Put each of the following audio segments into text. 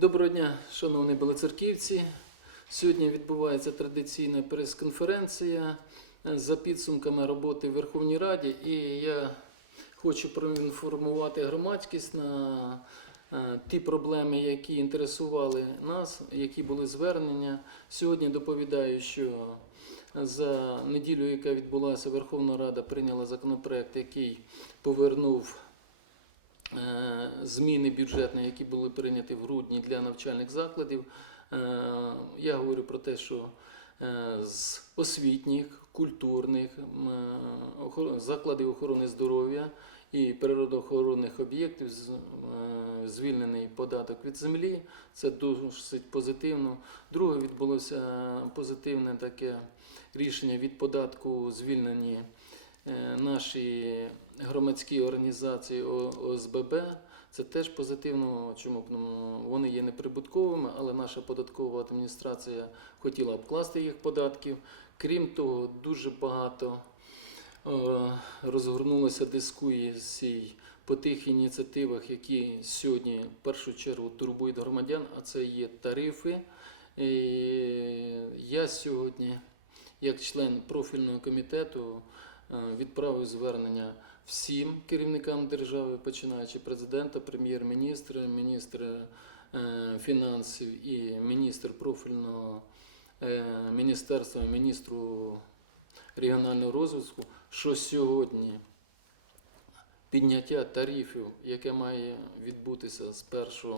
Доброго дня, шановні білоцерківці. Сьогодні відбувається традиційна прес-конференція за підсумками роботи в Верховній Раді. І я хочу проінформувати громадськість на е, ті проблеми, які інтересували нас, які були звернення. Сьогодні доповідаю, що за неділю, яка відбулася, Верховна Рада прийняла законопроект, який повернув зміни бюджетні, які були прийняті в грудні для навчальних закладів. Е, Я говорю про те, що е, з освітніх, культурних е, закладів охорони здоров'я і природоохоронних об'єктів звільнений податок від землі. Це досить позитивно. Друге відбулося позитивне таке рішення від податку звільнені наші громадські організації ОСББ. Це теж позитивно. Чому Ну, вони є неприбутковими, але наша податкова адміністрація хотіла обкласти їх податків. Крім того, дуже багато е, розгорнулося дискусій по тих ініціативах, які сьогодні в першу чергу турбують громадян, а це є тарифи. І я сьогодні, як член профільного комітету, е, відправив звернення всім керівникам держави, починаючи президента, прем'єр-міністра, міністра е, фінансів і міністр профільного е, міністерства, міністру регіонального розвитку, що сьогодні підняття тарифів, яке має відбутися з 1,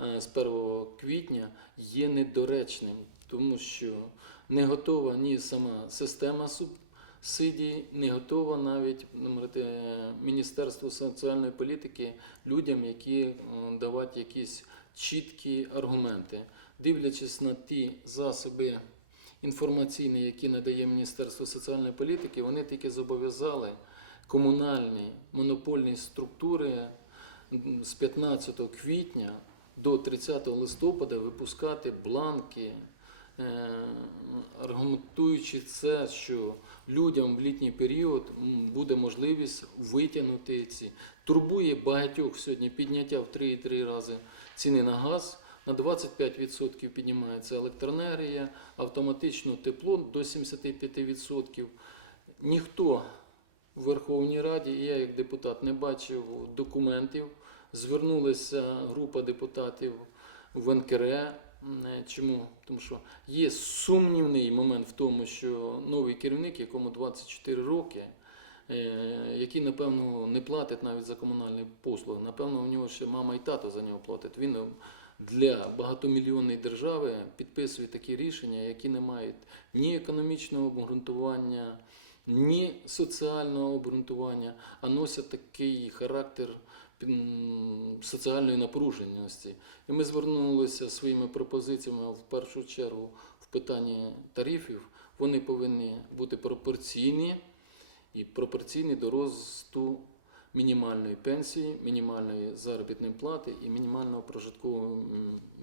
е, з 1 квітня, є недоречним, тому що не готова ні сама система субсидій, не готова навіть ну, Міністерство соціальної політики людям, які е, давати якісь чіткі аргументи, дивлячись на ті засоби інформаційні, які надає Міністерство соціальної політики, вони тільки зобов'язали комунальні монопольні структури з 15 квітня до 30 листопада випускати бланки, аргументуючи це, що людям в літній період буде можливість витягнути ці. Турбує багатьох сьогодні підняття в 3,3 рази ціни на газ. На 25% піднімається електроенергія, автоматично тепло до 75%. Ніхто в Верховній Раді, я як депутат не бачив документів. Звернулася група депутатів в НКРЕ. М, Чому? Тому що є сумнівний момент в тому, що новий керівник, якому 24 роки, е, який, напевно, не платить навіть за комунальні послуги. Напевно, у нього ще мама і тато за нього платять. Він для багатомільйонної держави підписує такі рішення, які не мають ні економічного обґрунтування, ні соціального обґрунтування, а носять такий характер соціальної напруженості. І ми звернулися своїми пропозиціями в першу чергу в питанні тарифів. Вони повинні бути пропорційні і пропорційні до росту мінімальної пенсії, мінімальної заробітної плати і мінімального прожиткового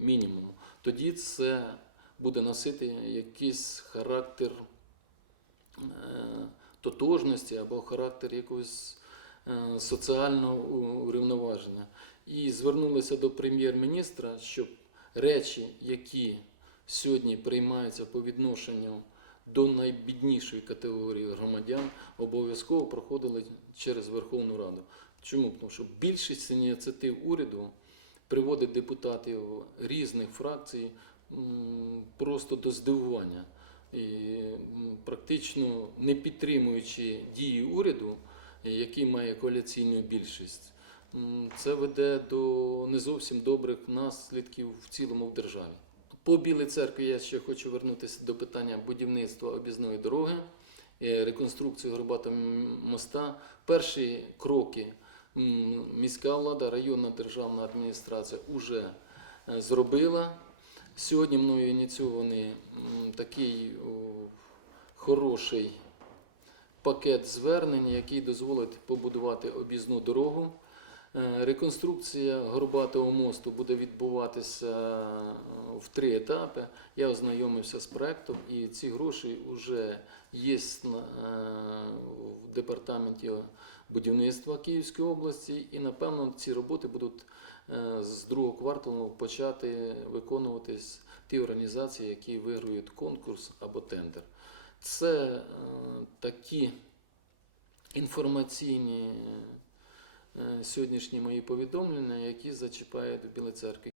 мінімуму. Тоді це буде носити якийсь характер е, тотожності або характер якогось е, соціального урівноваження. І звернулися до прем'єр-міністра, щоб речі, які сьогодні приймаються по відношенню до найбіднішої категорії громадян, обов'язково проходили через Верховну Раду. Чому? Тому що більшість ініціатив уряду приводить депутатів різних фракцій просто до здивування. І практично не підтримуючи дії уряду, е, який має коаліційну більшість, це веде до не зовсім добрих наслідків в цілому в державі. По Білій церкві я ще хочу вернутися до питання будівництва об'їзної дороги, е, реконструкції Горбатого моста. Перші кроки міська влада, районна державна адміністрація вже е, зробила. Сьогодні мною ініційований такий хороший пакет звернень, який дозволить побудувати об'їзну дорогу. Е, реконструкція Горбатого мосту буде відбуватися е, в три етапи. Я ознайомився з проектом, і ці гроші вже є е, в департаменті будівництва Київської області, і напевно ці роботи будуть з другого кварталу почати виконуватись ті організації, які виграють конкурс або тендер. Це е, такі інформаційні е, сьогоднішні мої повідомлення, які зачіпають в Білій церкві.